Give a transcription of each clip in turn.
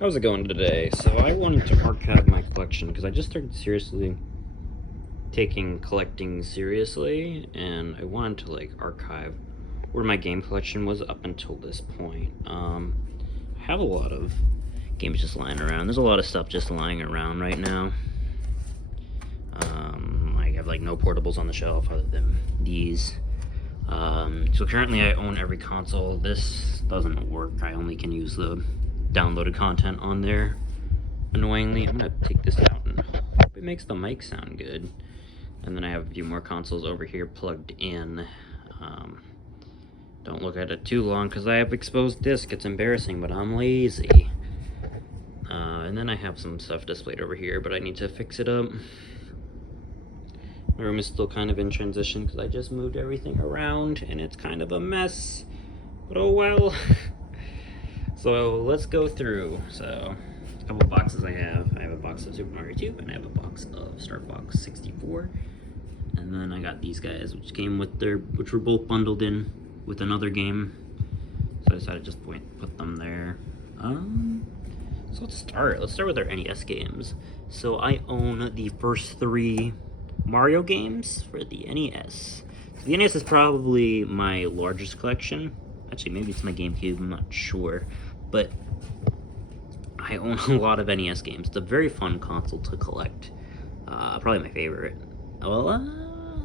How's it going today? So I wanted to archive my collection because I just started seriously taking collecting seriously, and I wanted to archive where my game collection was up until this point. I have a lot of games just lying around. There's a lot of stuff just lying around right now. I have no portables on the shelf other than these. So currently I own every console. This doesn't work. I only can use the downloaded content on there. Annoyingly, I'm gonna take this out and hope it makes the mic sound good. And then I have a few more consoles over here plugged in. Don't look at it too long because I have exposed disc. It's embarrassing, but I'm lazy. And then I have some stuff displayed over here, but I need to fix it up. My room is still kind of in transition because I just moved everything around and it's kind of a mess. But oh well. So let's go through. So a couple boxes I have. I have a box of Super Mario 2 and I have a box of Star Fox 64. And then I got these guys, which were both bundled in with another game. So I decided to just put them there. So let's start. Let's start with our NES games. So I own the first 3 Mario games for the NES. So the NES is probably my largest collection. Actually, maybe it's my GameCube, I'm not sure. But I own a lot of NES games. It's a very fun console to collect. Probably my favorite. Well,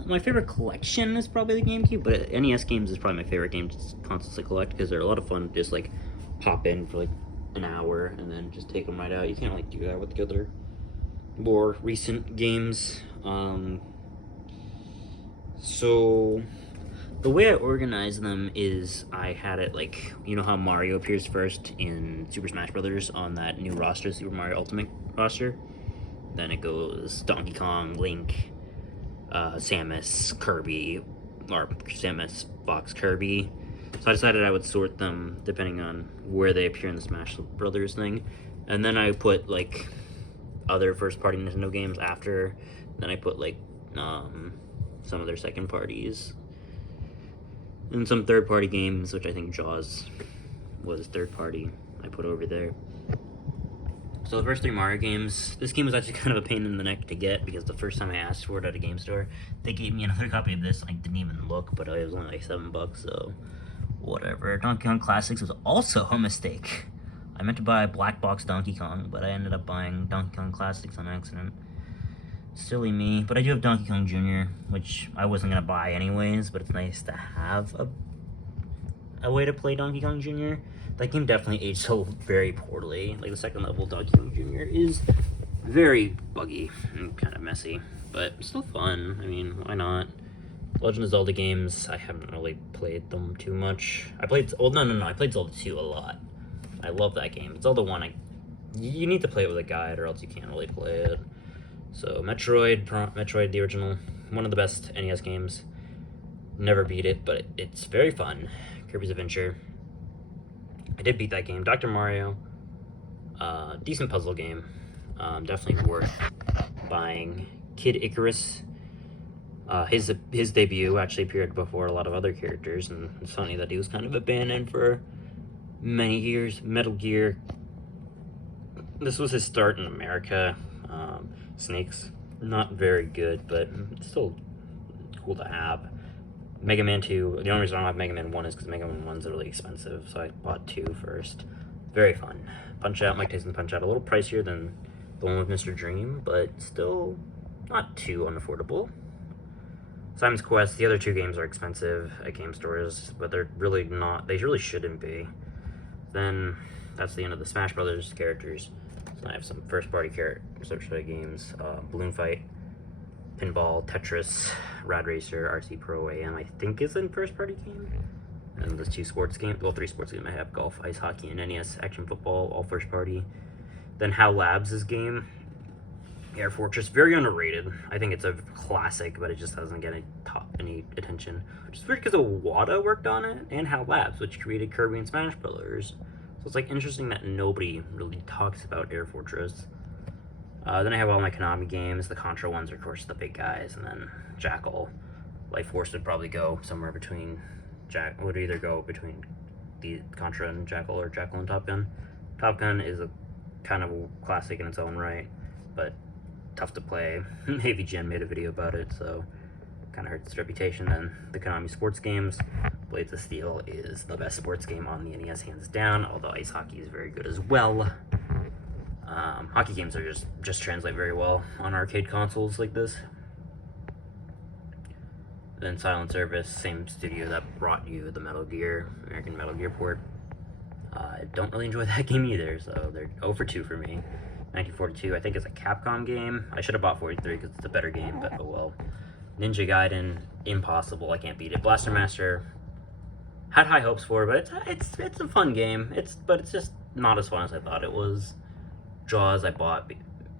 my favorite collection is probably the GameCube, but NES games is probably my favorite consoles to collect because they're a lot of fun. Just pop in for an hour and then just take them right out. You can't do that with the other more recent games. So the way I organize them is I had it you know how Mario appears first in Super Smash Brothers on that new roster, Super Mario Ultimate roster. Then it goes Donkey Kong, Link, Samus, Kirby, or Samus, Fox, Kirby. So I decided I would sort them depending on where they appear in the Smash Brothers thing. And then I put other first party Nintendo games after. Then I put some of their second parties. And some third party games, which I think Jaws was third party, I put over there. So the first 3 Mario games, this game was actually kind of a pain in the neck to get because the first time I asked for it at a game store, they gave me another copy of this. I didn't even look, but it was only $7, so whatever. Donkey Kong Classics was also a mistake. I meant to buy Black Box Donkey Kong, but I ended up buying Donkey Kong Classics on accident. Silly me. But I do have Donkey Kong Jr., which I wasn't going to buy anyways, but it's nice to have a way to play Donkey Kong Jr. That game definitely aged so very poorly. The second level Donkey Kong Jr. is very buggy and kind of messy, but still fun. I mean, why not? Legend of Zelda games, I haven't really played them too much. I played Zelda 2 a lot. I love that game. Zelda 1, you need to play it with a guide or else you can't really play it. So Metroid, the original, one of the best NES games. Never beat it, but it's very fun. Kirby's Adventure, I did beat that game. Dr. Mario, decent puzzle game. Definitely worth buying. Kid Icarus, his debut actually appeared before a lot of other characters, and it's funny that he was kind of abandoned for many years. Metal Gear, this was his start in America. Snakes, not very good, but still cool to have. Mega Man 2, the only reason I don't have Mega Man 1 is because Mega Man 1's really expensive, so I bought 2 first. Very fun. Punch-Out, Mike Tyson Punch-Out, a little pricier than the one with Mr. Dream, but still not too unaffordable. Simon's Quest, the other 2 games are expensive at game stores, but they're really not, they really shouldn't be. Then that's the end of the Smash Brothers characters. So I have some first-party games, Balloon Fight, Pinball, Tetris, Rad Racer, RC Pro AM, I think is in first-party game. And the 2 sports games, well, 3 sports games I have, golf, ice hockey, and NES Action Football, all first-party. Then HAL Labs' game, Air Fortress, very underrated. I think it's a classic, but it just doesn't get any attention. Which is weird because Iwata worked on it, and HAL Labs, which created Kirby and Smash Brothers. So it's interesting that nobody really talks about Air Fortress. Then I have all my Konami games. The Contra ones are, of course, the big guys, and then Jackal. Life Force would probably go somewhere between the Contra and Jackal, or Jackal and Top Gun. Top Gun is kind of a classic in its own right, but tough to play. AVGN made a video about it, so kind of hurts its reputation. And the Konami sports games, Blades of Steel is the best sports game on the NES, hands down, although Ice Hockey is very good as well. Hockey games are just translate very well on arcade consoles like this. Then Silent Service, same studio that brought you the American Metal Gear port. I don't really enjoy that game either, so they're 0 for 2 for me. 1942, I think, is a Capcom game. I should have bought 43 because it's a better game, but oh well. Ninja Gaiden, impossible. I can't beat it. Blaster Master, had high hopes for, but it's a fun game. But it's just not as fun as I thought it was. Jaws, I bought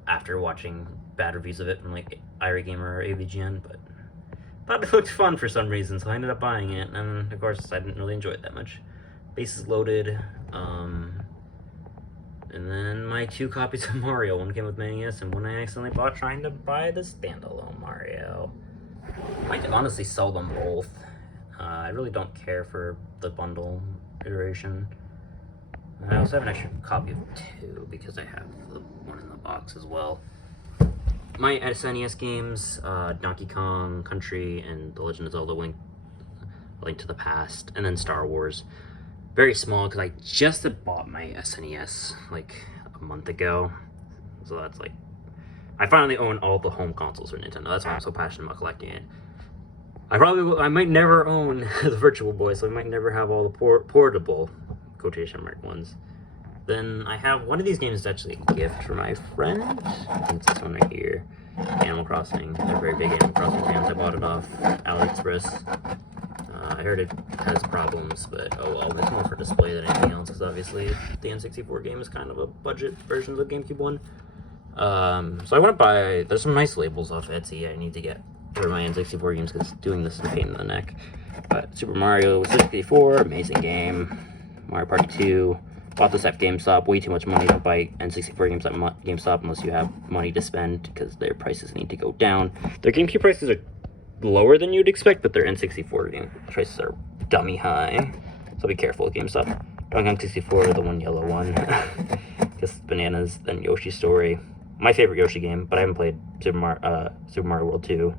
after watching bad reviews of it from like Iragamer or AVGN, but thought it looked fun for some reason, so I ended up buying it. And of course, I didn't really enjoy it that much. Bases Loaded, and then my 2 copies of Mario. One came with my NES, and one I accidentally bought trying to buy the standalone Mario. I might honestly sell them both. I really don't care for the bundle iteration. I also have an extra copy of 2 because I have the one in the box as well. My SNES games, Donkey Kong Country and The Legend of Zelda Link to the Past, and then Star Wars. Very small because I just had bought my SNES like a month ago, so that's like I finally own all the home consoles for Nintendo. That's why I'm so passionate about collecting it. I might never own the Virtual Boy, so I might never have all the portable quotation mark ones. Then I have one of these games is actually a gift for my friend. I think it's this one right here, Animal Crossing. They're very big Animal Crossing fans. I bought it off AliExpress. I heard it has problems, but oh well, it's more for display than anything else, because obviously the N64 game is kind of a budget version of the GameCube one. So I want to buy, there's some nice labels off Etsy I need to get for my N64 games, because doing this is a pain in the neck. But Super Mario 64, amazing game. Mario Party 2, bought this at GameStop, way too much money. Don't buy N64 games at GameStop unless you have money to spend, because their prices need to go down. Their GameCube prices are lower than you'd expect, but their N64 game prices are dummy high, so be careful at GameStop. Donkey Kong 64, the one yellow one, just bananas. Then Yoshi Story, my favorite Yoshi game, but I haven't played Super Mario World 2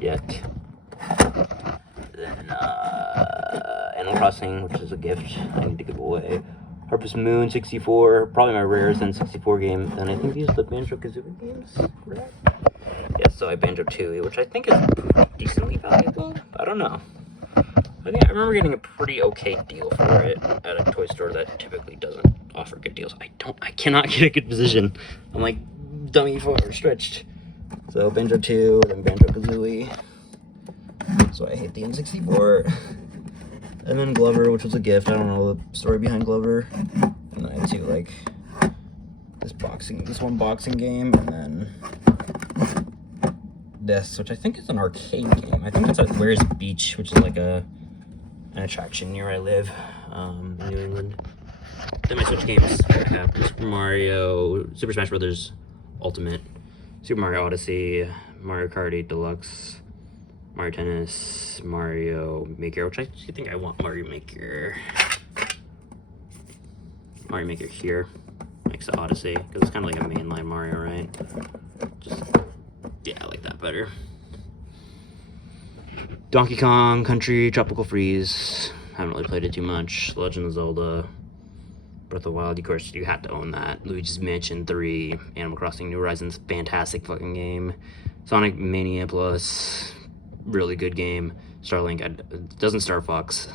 yet. Then Animal Crossing, which is a gift I need to give away. Harvest Moon 64, probably my rarest N64 game. Then I think these are the Banjo-Kazooie games, right? Yes, so I Banjo-Tooie, which I think is decently valuable. I don't know. I remember getting a pretty okay deal for it at a toy store that typically doesn't offer good deals. I cannot get a good position. I'm like dummy far stretched. So Banjo 2, then Banjo-Kazooie. So I hate the N64. And then Glover, which was a gift. I don't know the story behind Glover. And then I had like this one boxing game, and then this, which I think is an arcade game. I think it's at Where's Beach, which is like an attraction near where I live, in New England. Then my Switch games, I have Super Smash Bros. Ultimate, Super Mario Odyssey, Mario Kart 8 Deluxe, Mario Tennis, Mario Maker, which I actually think I want Mario Maker here, next to Odyssey, because it's kind of like a mainline Mario, right? Yeah, I like that better. Donkey Kong Country, Tropical Freeze, haven't really played it too much. Legend of Zelda, Breath of the Wild, of course, you had to own that. Luigi's Mansion 3, Animal Crossing New Horizons, fantastic fucking game. Sonic Mania Plus, really good game. Starlink, doesn't start Fox.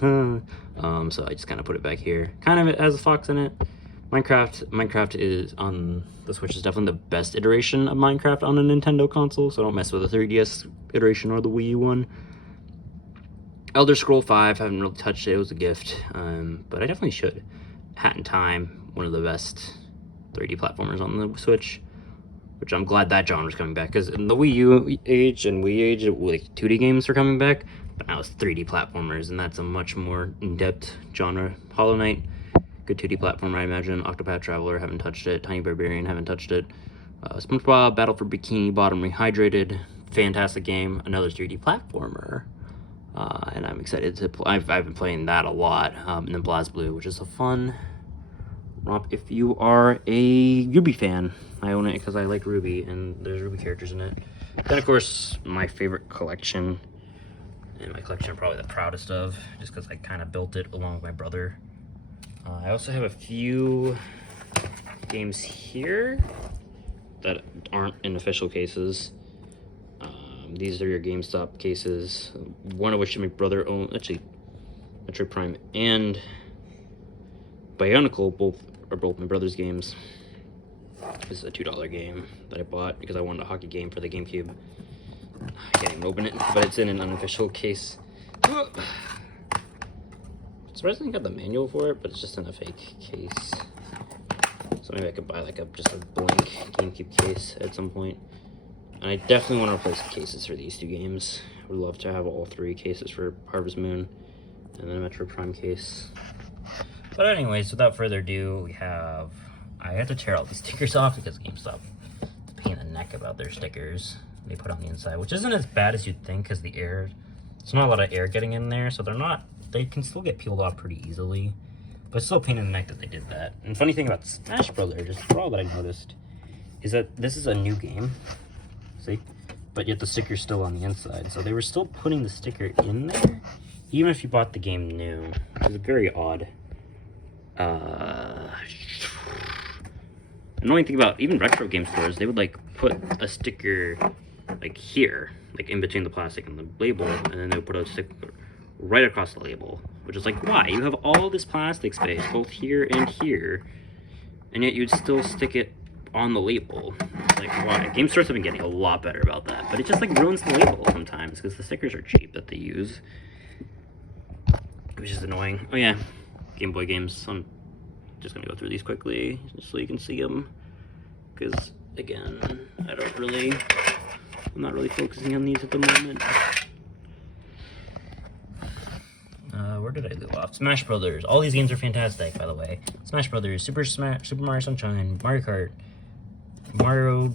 So I just kind of put it back here. Kind of has a fox in it. Minecraft is on the Switch is definitely the best iteration of Minecraft on a Nintendo console, so don't mess with the 3DS iteration or the Wii U one. Elder Scroll 5, haven't really touched it, it was a gift, but I definitely should. Hat in Time, one of the best 3D platformers on the Switch, which I'm glad that genre's coming back, because in the Wii U age and Wii age, like 2D games were coming back, but now it's 3D platformers, and that's a much more in-depth genre. Hollow Knight, good 2D platformer, I imagine. Octopath Traveler, haven't touched it. Tiny Barbarian, haven't touched it. SpongeBob Battle for Bikini Bottom Rehydrated, fantastic game, another 3D platformer. And I'm excited to play. I've been playing that a lot. And then BlazBlue, which is a fun ROM if you are a Ruby fan. I own it because I like Ruby, and there's Ruby characters in it. Then, of course, my favorite collection, and my collection I'm probably the proudest of, just because I kind of built it along with my brother. I also have a few games here that aren't in official cases. These are your GameStop cases, one of which my brother owned. Actually, Metroid Prime and Bionicle are both my brother's games. This is a $2 game that I bought because I wanted a hockey game for the GameCube. I can't even open it, but it's in an unofficial case. Surprisingly, I got the manual for it, but it's just in a fake case. So maybe I could buy like just a blank GameCube case at some point. And I definitely want to replace the cases for these two games. I would love to have all 3 cases for Harvest Moon and then a Metroid Prime case. But anyways, without further ado, I had to tear all these stickers off because GameStop is a pain in the neck about their stickers they put on the inside, which isn't as bad as you'd think because there's not a lot of air getting in there, so they can still get peeled off pretty easily. But it's still a pain in the neck that they did that. And funny thing about Smash Brothers, just for all that I noticed, is that this is a new game. See? But yet the sticker's still on the inside. So they were still putting the sticker in there, even if you bought the game new, which is very odd. Annoying thing about even retro game stores, they would like put a sticker like here, like in between the plastic and the label, and then they would put a sticker right across the label, which is like, why? You have all this plastic space, both here and here, and yet you'd still stick it on the label. Like, why? Game stores have been getting a lot better about that, but it just like ruins the label sometimes because the stickers are cheap that they use, which is annoying. Oh yeah, Game Boy games. I'm just gonna go through these quickly just so you can see them, because again, I'm not really focusing on these at the moment. Where did I leave off? Smash Brothers. All these games are fantastic, by the way. Smash Brothers, Super Mario Sunshine, Mario Kart, Mario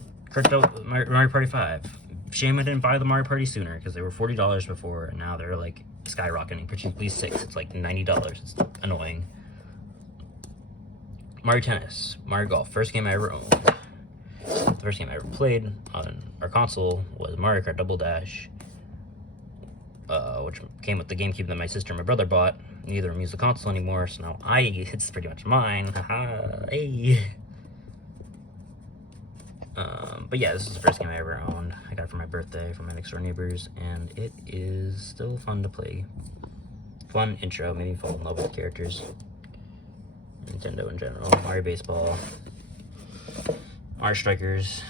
Party 5. Shame I didn't buy the Mario Party sooner because they were $40 before, and now they're like skyrocketing, particularly 6. It's like $90. It's annoying. Mario Tennis, Mario Golf, first game I ever owned. The first game I ever played on our console was Mario Kart Double Dash, which came with the GameCube that my sister and my brother bought. Neither of them use the console anymore, so now it's pretty much mine. Haha, hey. But yeah, this is the first game I ever owned. I got it for my birthday from my next door neighbors, and it is still fun to play. Fun intro, made me fall in love with the characters. Nintendo in general. Mario Baseball, Mario Strikers,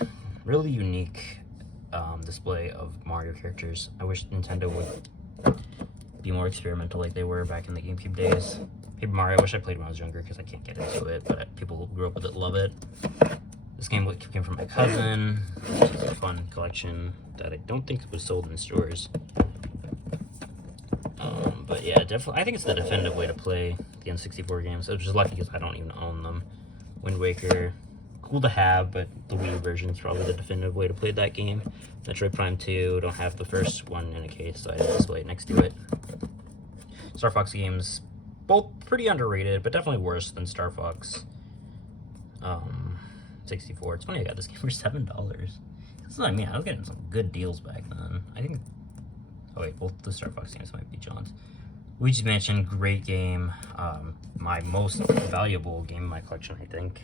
really unique display of Mario characters. I wish Nintendo would be more experimental like they were back in the GameCube days. Paper Mario, I wish I played when I was younger because I can't get into it, but people who grew up with it love it. This game came from my cousin, which is a fun collection that I don't think was sold in stores. But yeah, definitely, I think it's the definitive way to play the N64 games. I was just lucky because I don't even own them. Wind Waker, cool to have, but the Wii version is probably the definitive way to play that game. Metroid Prime 2, don't have the first one in a case, so I display it next to it. Star Fox games, both pretty underrated, but definitely worse than Star Fox 64. It's funny I got this game for $7. That's what I mean, I was getting some good deals back then. I think, oh wait, both the Star Fox games might be John's. Luigi's Mansion, great game. My most valuable game in my collection, I think.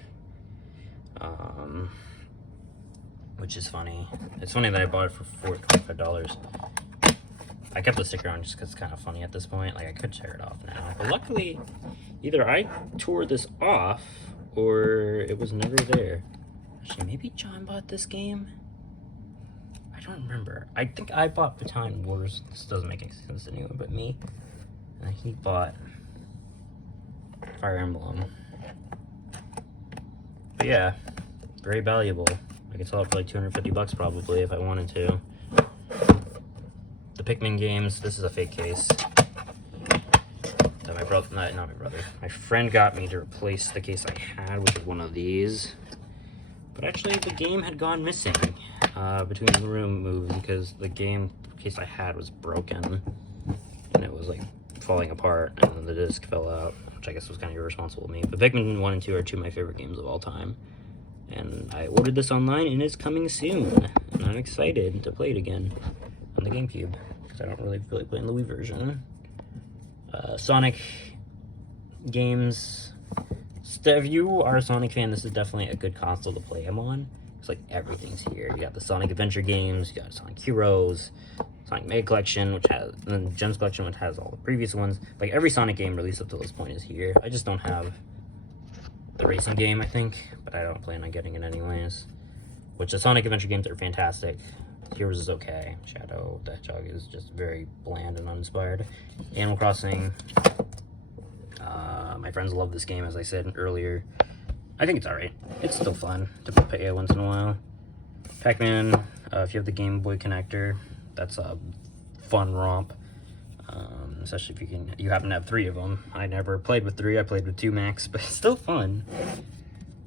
Which is funny. It's funny that I bought it for $25. I kept the sticker on just because it's kind of funny at this point. Like, I could tear it off now. But luckily, either I tore this off or it was never there. Actually, maybe John bought this game? I don't remember. I think I bought Battalion Wars. This doesn't make any sense to anyone but me. And he bought Fire Emblem. But yeah, very valuable. I could sell it for like $250 probably if I wanted to. The Pikmin games, this is a fake case that my brother, not my brother, my friend got me to replace the case I had, which is one of these. But actually the game had gone missing between the room moves because the game case I had was broken and it was like falling apart and then the disc fell out. which I guess was kind of irresponsible of me. But Pikmin 1 and 2 are two of my favorite games of all time. And I ordered this online, and it's coming soon. And I'm excited to play it again on the GameCube, because I don't really feel like playing the Wii version. Sonic games. If you are a Sonic fan, this is definitely a good console to play them on. It's like everything's here. You got the Sonic Adventure games, you got Sonic Heroes, Sonic Mega Collection, which has, and then Gems Collection, which has all the previous ones. Like every Sonic game released up to this point is here. I just don't have the racing game, I think, but I don't plan on getting it anyways. Which the Sonic Adventure games are fantastic. Heroes is okay. Shadow the Hedgehog is just very bland and uninspired. Animal Crossing. My friends love this game, as I said earlier. I think it's alright. It's still fun to play it once in a while. Pac-Man, if you have the Game Boy connector, that's a fun romp. Especially if you happen to have 3 of them. I never played with 3, I played with 2 max, but it's still fun.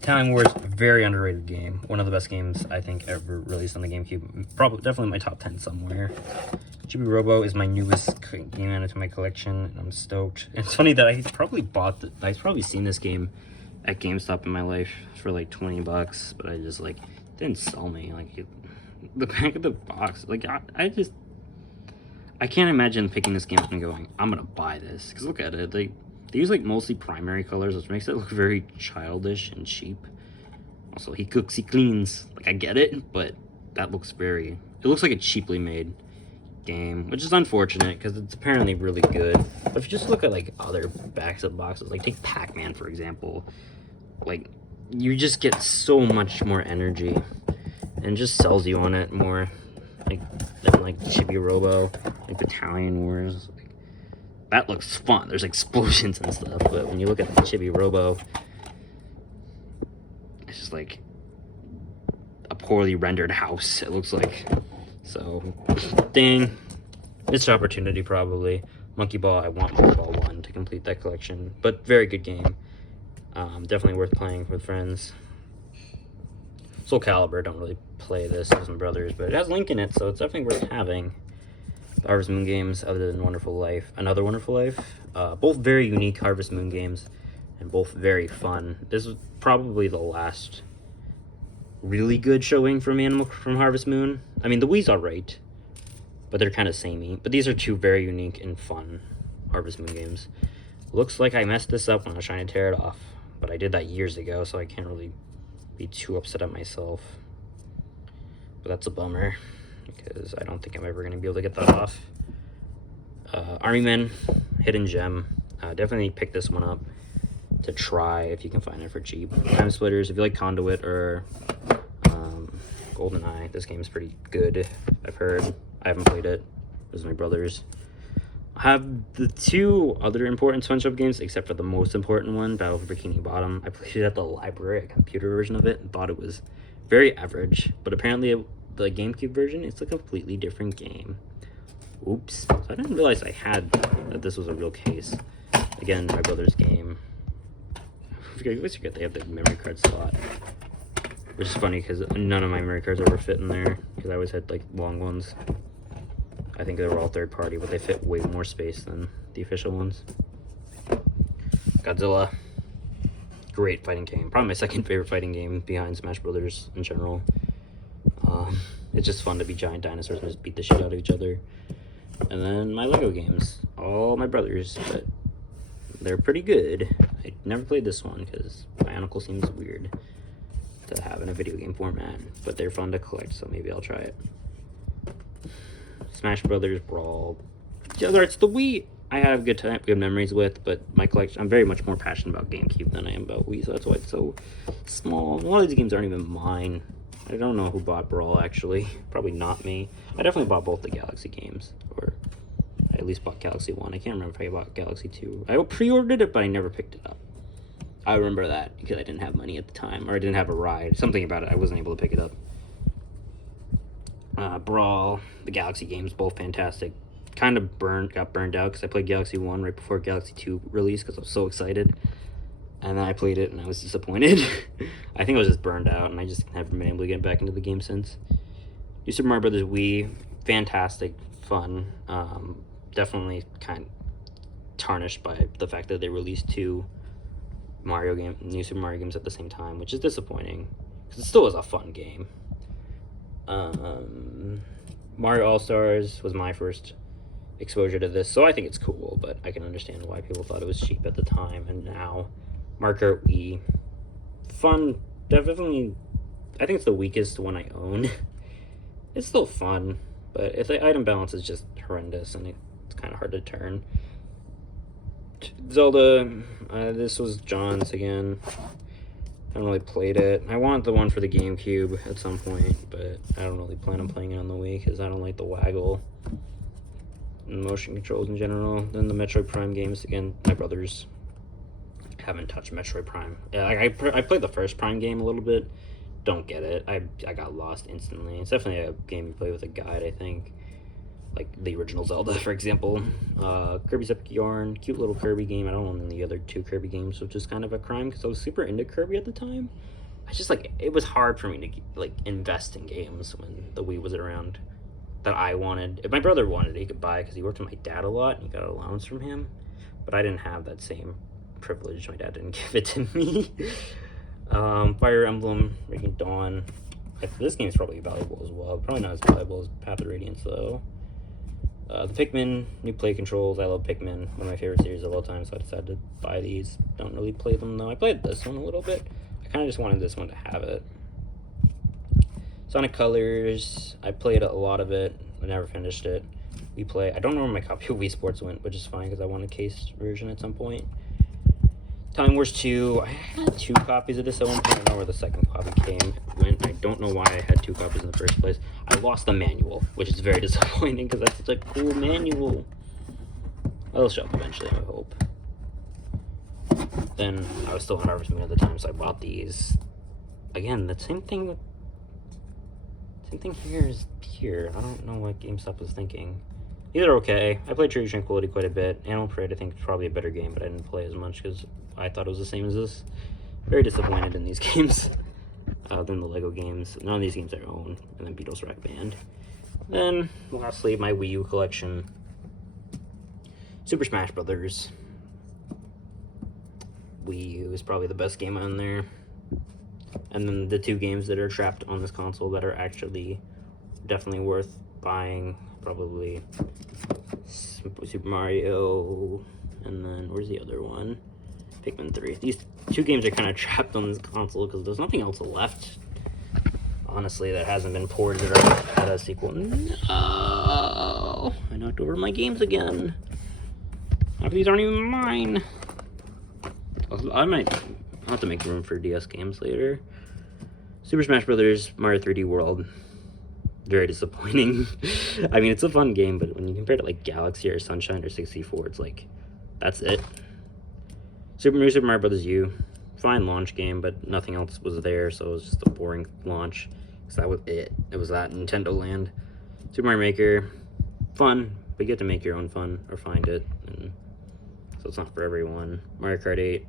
Time Wars, very underrated game. One of the best games I think ever released on the GameCube. Probably, definitely my top 10 somewhere. Chibi Robo is my newest game added to my collection, and I'm stoked. It's funny that I probably I've probably seen this game at GameStop in my life for like 20 bucks, but I just like, it didn't sell me. Like the back of the box, like I can't imagine picking this game up and going, I'm gonna buy this. Because look at it, they use like mostly primary colors, which makes it look very childish and cheap. Also, he cooks, he cleans. Like, I get it, but that looks it looks like a cheaply made game, which is unfortunate because it's apparently really good. But if you just look at like other backs of boxes, like take Pac-Man for example, like you just get so much more energy and just sells you on it more, like than like Chibi Robo, like Battalion Wars. Like, that looks fun. There's explosions and stuff, but when you look at the Chibi Robo, it's just like a poorly rendered house, it looks like. So, dang. Missed opportunity, probably. Monkey Ball, I want Monkey Ball 1 to complete that collection. But very good game. Definitely worth playing with friends. Soul Calibur, don't really play this with my brothers, but it has Link in it, so it's definitely worth having. The Harvest Moon games, other than Wonderful Life. Another Wonderful Life. Both very unique Harvest Moon games, and both very fun. This was probably the last really good showing from Harvest Moon. I mean, the Wii's alright, but they're kind of samey. But these are two very unique and fun Harvest Moon games. Looks like I messed this up when I was trying to tear it off, but I did that years ago, so I can't really be too upset at myself. But that's a bummer, because I don't think I'm ever going to be able to get that off. Army Men, Hidden Gem. Definitely pick this one up to try if you can find it for cheap. Time Splitters, if you like Conduit or GoldenEye, this game is pretty good, I've heard. I haven't played it. This is my brother's. I have the 2 other important SpongeBob games, except for the most important one, Battle for Bikini Bottom. I played it at the library, a computer version of it, and thought it was very average. But apparently the GameCube version, it's a completely different game. Oops. So I didn't realize that this was a real case. Again, my brother's game. I always forget they have the memory card slot, which is funny because none of my memory cards ever fit in there, because I always had like long ones. I think they were all third party, but they fit way more space than the official ones. Godzilla, great fighting game. Probably my second favorite fighting game behind Smash Brothers in general. It's just fun to be giant dinosaurs and just beat the shit out of each other. And then my Lego games, all my brothers, but they're pretty good. I never played this one because Bionicle seems weird to have in a video game format, but they're fun to collect, so maybe I'll try it. Smash Brothers Brawl. It's the Wii I have good memories with, but my collection, I'm very much more passionate about GameCube than I am about Wii, so that's why it's so small. A lot of these games aren't even mine. I don't know who bought Brawl, actually. Probably not me. I definitely bought both the Galaxy games, or I at least bought Galaxy 1. I can't remember if I bought Galaxy 2. I pre-ordered it, but I never picked it up. I remember that because I didn't have money at the time, or I didn't have a ride. Something about it, I wasn't able to pick it up. Brawl, the Galaxy games, both fantastic. Kind of got burned out because I played Galaxy 1 right before Galaxy 2 released because I was so excited. And then I played it and I was disappointed. I think I was just burned out and I just haven't been able to get back into the game since. New Super Mario Bros. Wii, fantastic, fun. Definitely kind of tarnished by the fact that they released two new Super Mario games at the same time, which is disappointing because it still was a fun game. Mario All-Stars was my first exposure to this, so I think it's cool, but I can understand why people thought it was cheap at the time. And now Mario Kart Wii, fun, definitely. I think it's the weakest one I own. It's still fun, but if the item balance is just horrendous and it's kind of hard to turn. Zelda, this was John's again. I haven't really played it. I want the one for the GameCube at some point, but I don't really plan on playing it on the Wii because I don't like the waggle and motion controls in general. Then the Metroid Prime games, again, my brothers haven't touched Metroid Prime. Yeah, I played the first Prime game a little bit. Don't get it. I got lost instantly. It's definitely a game you play with a guide, I think. Like the original Zelda, for example. Kirby's Epic Yarn, cute little Kirby game. I don't own the other two Kirby games, which is kind of a crime because I was super into Kirby at the time. I just it was hard for me to invest in games when the Wii was around that I wanted. If my brother wanted it, he could buy it because he worked with my dad a lot and he got an allowance from him. But I didn't have that same privilege. My dad didn't give it to me. Fire Emblem, Radiant Dawn. This game is probably valuable as well. Probably not as valuable as Path of Radiance though. The Pikmin, new play controls. I love Pikmin, one of my favorite series of all time, so I decided to buy these. Don't really play them though. I played this one a little bit. I kind of just wanted this one to have it. Sonic Colors, I played a lot of it. I never finished it. I don't know where my copy of Wii Sports went, which is fine because I want a case version at some point. Time Wars 2, I had 2 copies of this at one point. I don't know where the second copy went. I don't know why I had 2 copies in the first place. I lost the manual, which is very disappointing because that's such a cool manual. I'll show up eventually, I hope. Then I was still on Harvest Moon at the time, so I bought these. Again, the same thing here is here. I don't know what GameStop was thinking. These are okay. I played True Tranquility quite a bit. Animal Parade, I think, is probably a better game, but I didn't play as much because I thought it was the same as this. Very disappointed in these games than the Lego games. None of these games I own. And then Beatles Rock Band. Then, lastly, my Wii U collection. Super Smash Brothers. Wii U is probably the best game on there. And then the 2 games that are trapped on this console that are actually definitely worth buying. Probably Super Mario, and then where's the other one? Pikmin 3. These 2 games are kind of trapped on this console because there's nothing else left, honestly, that hasn't been ported or had a sequel. No, I knocked over my games again. Half of these aren't even mine. I might have to make room for DS games later. Super Smash Brothers, Mario 3D World. Very disappointing. I mean, it's a fun game, but when you compare it to like Galaxy or Sunshine or 64, it's like, that's it. Super Mario Bros. U, fine launch game, but nothing else was there, so it was just a boring launch. So that was it. It was that Nintendo Land. Super Mario Maker, fun, but you get to make your own fun or find it, and so it's not for everyone. Mario Kart 8,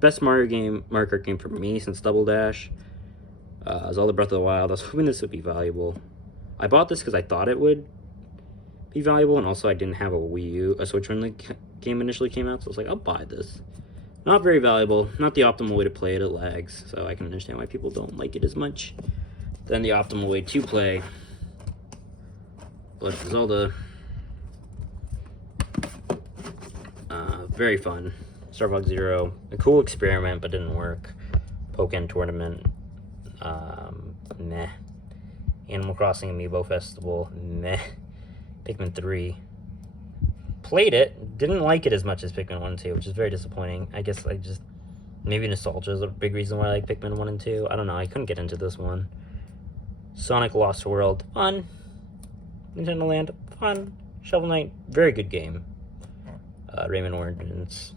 best Mario Kart game for me since Double Dash. Zelda Breath of the Wild. I was hoping this would be valuable. I bought this because I thought it would be valuable, and also I didn't have a Wii U, a Switch when the game initially came out, so I was like, I'll buy this. Not very valuable, not the optimal way to play it lags, so I can understand why people don't like it as much. Then the optimal way to play Legend of Zelda. Very fun. Star Fox Zero, a cool experiment, but didn't work. Pokken Tournament, meh. Animal Crossing Amiibo Festival, meh. Pikmin 3, played it, didn't like it as much as Pikmin 1 and 2, which is very disappointing. I guess maybe nostalgia is a big reason why I like Pikmin 1 and 2. I don't know, I couldn't get into this one. Sonic Lost World, fun. Nintendo Land, fun. Shovel Knight, very good game. Rayman Origins.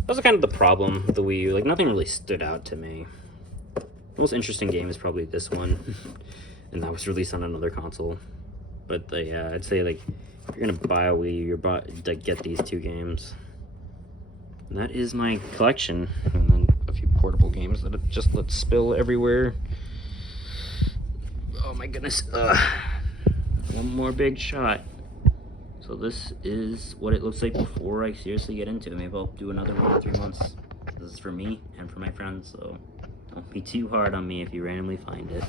That was kind of the problem with the Wii U. Like, nothing really stood out to me. The most interesting game is probably this one. And that was released on another console. But yeah, I'd say, like, if you're gonna buy a Wii U, you're get these 2 games. And that is my collection. And then a few portable games that have just let spill everywhere. Oh my goodness. One more big shot. So this is what it looks like before I seriously get into it. Maybe I'll do another one in 3 months. This is for me and for my friends, so don't be too hard on me if you randomly find it.